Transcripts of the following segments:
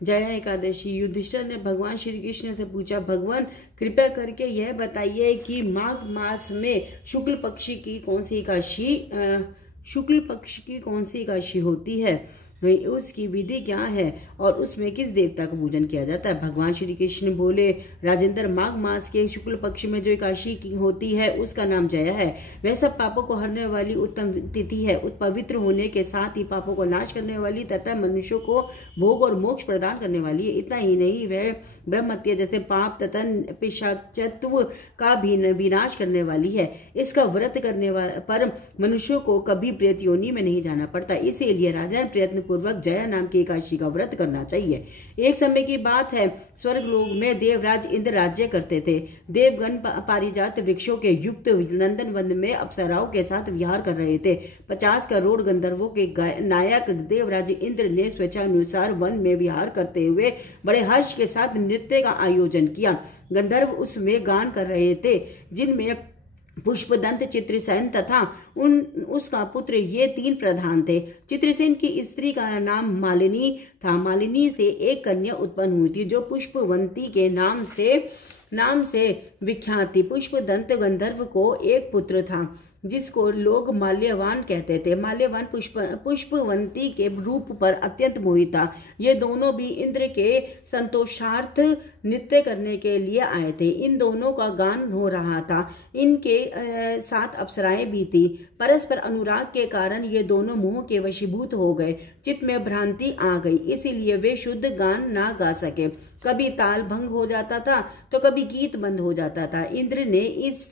जया एकादशी। युधिष्ठिर ने भगवान श्री कृष्ण से पूछा, भगवान कृपया करके यह बताइए कि माघ मास में शुक्ल पक्ष की कौन सी एकादशी होती है, उसकी विधि क्या है और उसमें किस देवता का पूजन किया जाता है। भगवान श्री कृष्ण बोले, राजेंद्र, माघ मास के शुक्ल पक्ष में जो एकादशी की होती है उसका नाम जया है। वह सब पापों को हरने वाली उत्तम तिथि है। पवित्र होने के साथ ही पापों को नाश करने वाली तथा मनुष्यों को भोग और मोक्ष प्रदान करने वाली है। इतना ही नहीं, वह ब्रह्महत्या जैसे पाप तथा पिशाचत्व का भी विनाश करने वाली है। इसका व्रत करने पर मनुष्यों को कभी प्रेत योनि में नहीं जाना पड़ता। इसीलिए राजन प्रयत्न पूर्वक जया नाम की एकादशी का व्रत करना चाहिए। एक समय की बात है, स्वर्गलोक में देवराज इंद्र राज्य करते थे। देवगण पारिजात वृक्षों के युक्त नंदन वन में अप्सराओं के साथ विहार कर रहे थे। 50 करोड़ गंधर्वों के नायक देवराज इंद्र ने स्वेच्छानुसार वन में विहार करते हुए बड़े हर्ष के साथ नृत्य का आयोजन किया। गंधर्व उसमें गान कर रहे थे, जिनमें पुष्पदंत, चित्रसेन तथा उसका पुत्र, ये 3 प्रधान थे। चित्रसेन की स्त्री का नाम मालिनी था। मालिनी से एक कन्या उत्पन्न हुई थी जो पुष्पवंती के नाम से विख्यात थी। पुष्पदंत गंधर्व को एक पुत्र था जिसको लोग माल्यवान कहते थे। माल्यवान पुष्पवंती के रूप पर अत्यंत मोहित था। ये दोनों भी इंद्र के संतोषार्थ नृत्य करने के लिए आए थे। इन दोनों का गान हो रहा था। इनके साथ अप्सराएं भी थी। परस्पर अनुराग के कारण ये दोनों मोह के वशीभूत हो गए। चित्त में भ्रांति आ गई, इसीलिए वे शुद्ध गान ना गा सके। कभी ताल भंग हो जाता था तो कभी गीत बंद हो जाता था। इंद्र ने इस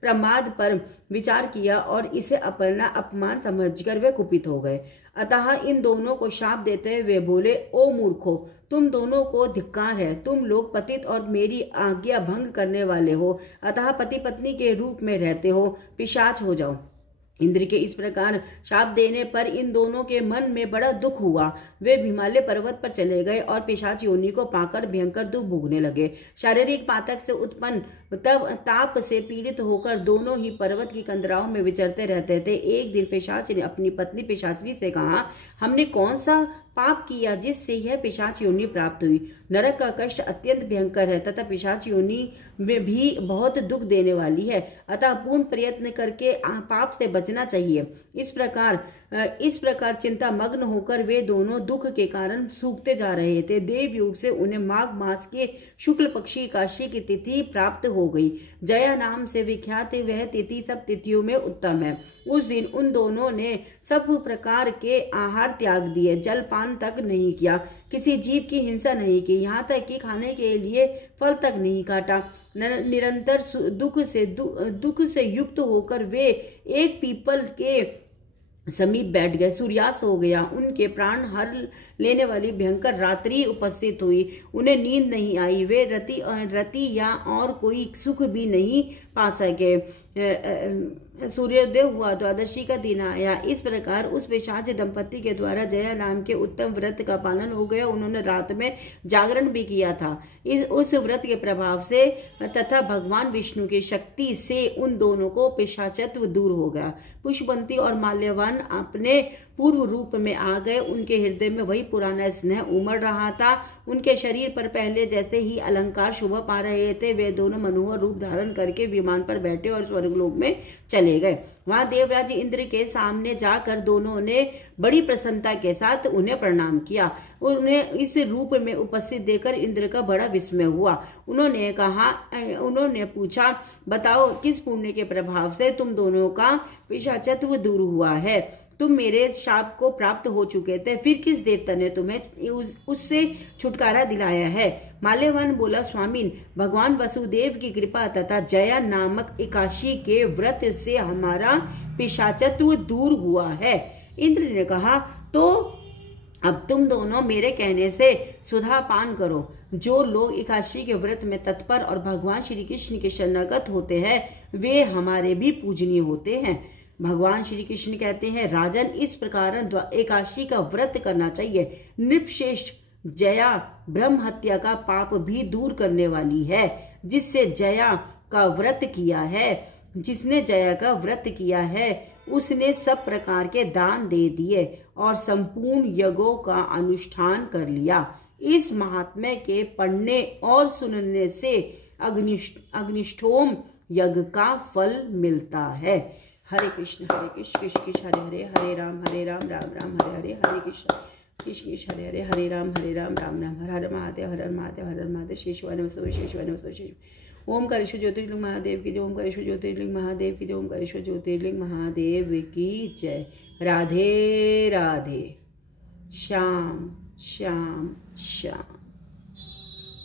प्रमाद पर विचार किया और इसे अपना अपमान समझकर वे कुपित हो गए। अतः इन दोनों को शाप देते हुए वे बोले, ओ मूर्खो, तुम दोनों को धिक्कार है। तुम लोग पतित और मेरी आज्ञा भंग करने वाले हो, अतः पति पत्नी के रूप में रहते हो, पिशाच हो जाओ। इंद्र के इस प्रकार शाप देने पर इन दोनों के मन में बड़ा दुख हुआ। वे हिमालय पर्वत पर चले गए और पिशाच योनि को पाकर भयंकर दुख भोगने लगे। शारीरिक पातक से उत्पन्न तब ताप से पीड़ित होकर दोनों ही पर्वत की कंदराओं में विचरते रहते थे। एक दिन पिशाच ने अपनी पत्नी पिशाचनी से कहा, हमने कौन सा पाप किया जिससे यह पिशाच योनि प्राप्त हुई। नरक का कष्ट अत्यंत भयंकर है तथा पिशाच योनि में भी बहुत दुख देने वाली है, अतः पूर्ण प्रयत्न करके पाप से बचना चाहिए। इस प्रकार चिंता मग्न होकर वे दोनों दुख के कारण सूखते जा रहे थे। देवयोग से उन्हें माघ मास के शुक्ल पक्षी एकादशी की तिथि प्राप्त हो गई। जया नाम से विख्यात वह तिथि सब तिथियों में उत्तम है। उस दिन उन दोनों ने सब प्रकार के आहार त्याग दिए, जलपान तक नहीं किया, किसी जीव की हिंसा नहीं की, यहाँ तक कि खाने के लिए फल तक नहीं काटा। निरंतर दुख से युक्त होकर वे एक पीपल के समीप बैठ गए। सूर्यास्त हो गया। उनके प्राण हर लेने वाली भयंकर रात्रि उपस्थित हुई। उन्हें नींद नहीं आई। वे रति या और कोई सुख भी नहीं पा सके। सूर्योदय हुआ, द्वादशी का दिन आया। इस प्रकार उस पिशाच दंपति के द्वारा जया नाम के उत्तम व्रत का पालन हो गया। उन्होंने रात में जागरण भी किया था। उस व्रत के प्रभाव से तथा भगवान विष्णु की शक्ति से उन दोनों को पिशाचत्व दूर हो गया। पुष्पवंती और माल्यवान अपने पूर्व रूप में आ गए। उनके हृदय में वही पुराना स्नेह उमड़ रहा था। उनके शरीर पर पहले जैसे ही अलंकार शोभा पा रहे थे। वे दोनों मनोहर रूप धारण करके विमान पर बैठे और स्वर्गलोक में चले गए। वहां देवराज इंद्र के सामने जाकर दोनों ने बड़ी प्रसन्नता के साथ उन्हें प्रणाम किया। उन्हें इस रूप में उपस्थित देखकर इंद्र का बड़ा विस्मय हुआ। उन्होंने पूछा, बताओ किस पुण्य के प्रभाव से तुम दोनों का पिशाचत्व दूर हुआ है। तुम मेरे शाप को प्राप्त हो चुके थे, फिर किस देवता ने तुम्हें उससे छुटकारा दिलाया है। माल्यवान बोला, स्वामीन, भगवान वसुदेव की कृपा तथा जया नामक एकादशी के व्रत से हमारा पिशाचत्व दूर हुआ है। इंद्र ने कहा, तो अब तुम दोनों मेरे कहने से सुधा पान करो। जो लोग एकादशी के व्रत में तत्पर और भगवान श्री कृष्ण के शरणागत होते हैं वे हमारे भी पूजनीय होते हैं। भगवान श्री कृष्ण कहते हैं, राजन, इस प्रकार एकादशी का व्रत करना चाहिए। नृपश्रेष्ठ, जया ब्रह्म हत्या का पाप भी दूर करने वाली है। जिसने जया का व्रत किया है उसने सब प्रकार के दान दे दिए और संपूर्ण यज्ञों का अनुष्ठान कर लिया। इस महात्म्य के पढ़ने और सुनने से अग्निष्ठोम यज्ञ का फल मिलता है। हरे कृष्ण कृष्ण कृष्ण हरे हरे, हरे राम राम राम हरे हरे, हरे कृष्ण कृष्ण कृष्ण हरे हरे, हरे राम राम राम हर हर महादेव, हर हर महादेव, हर हर महादेव। शेषवाय नमः, शेषवाय नमः, शेष। ओमकारेश्वर ज्योतिर्लिंग महादेव की जय, ओमकारेश्वर ज्योतिर्लिंग महादेव की जय, ओमकारेश्वर ज्योतिर्लिंग महादेव की जय। राधे राधे। श्याम श्याम श्याम।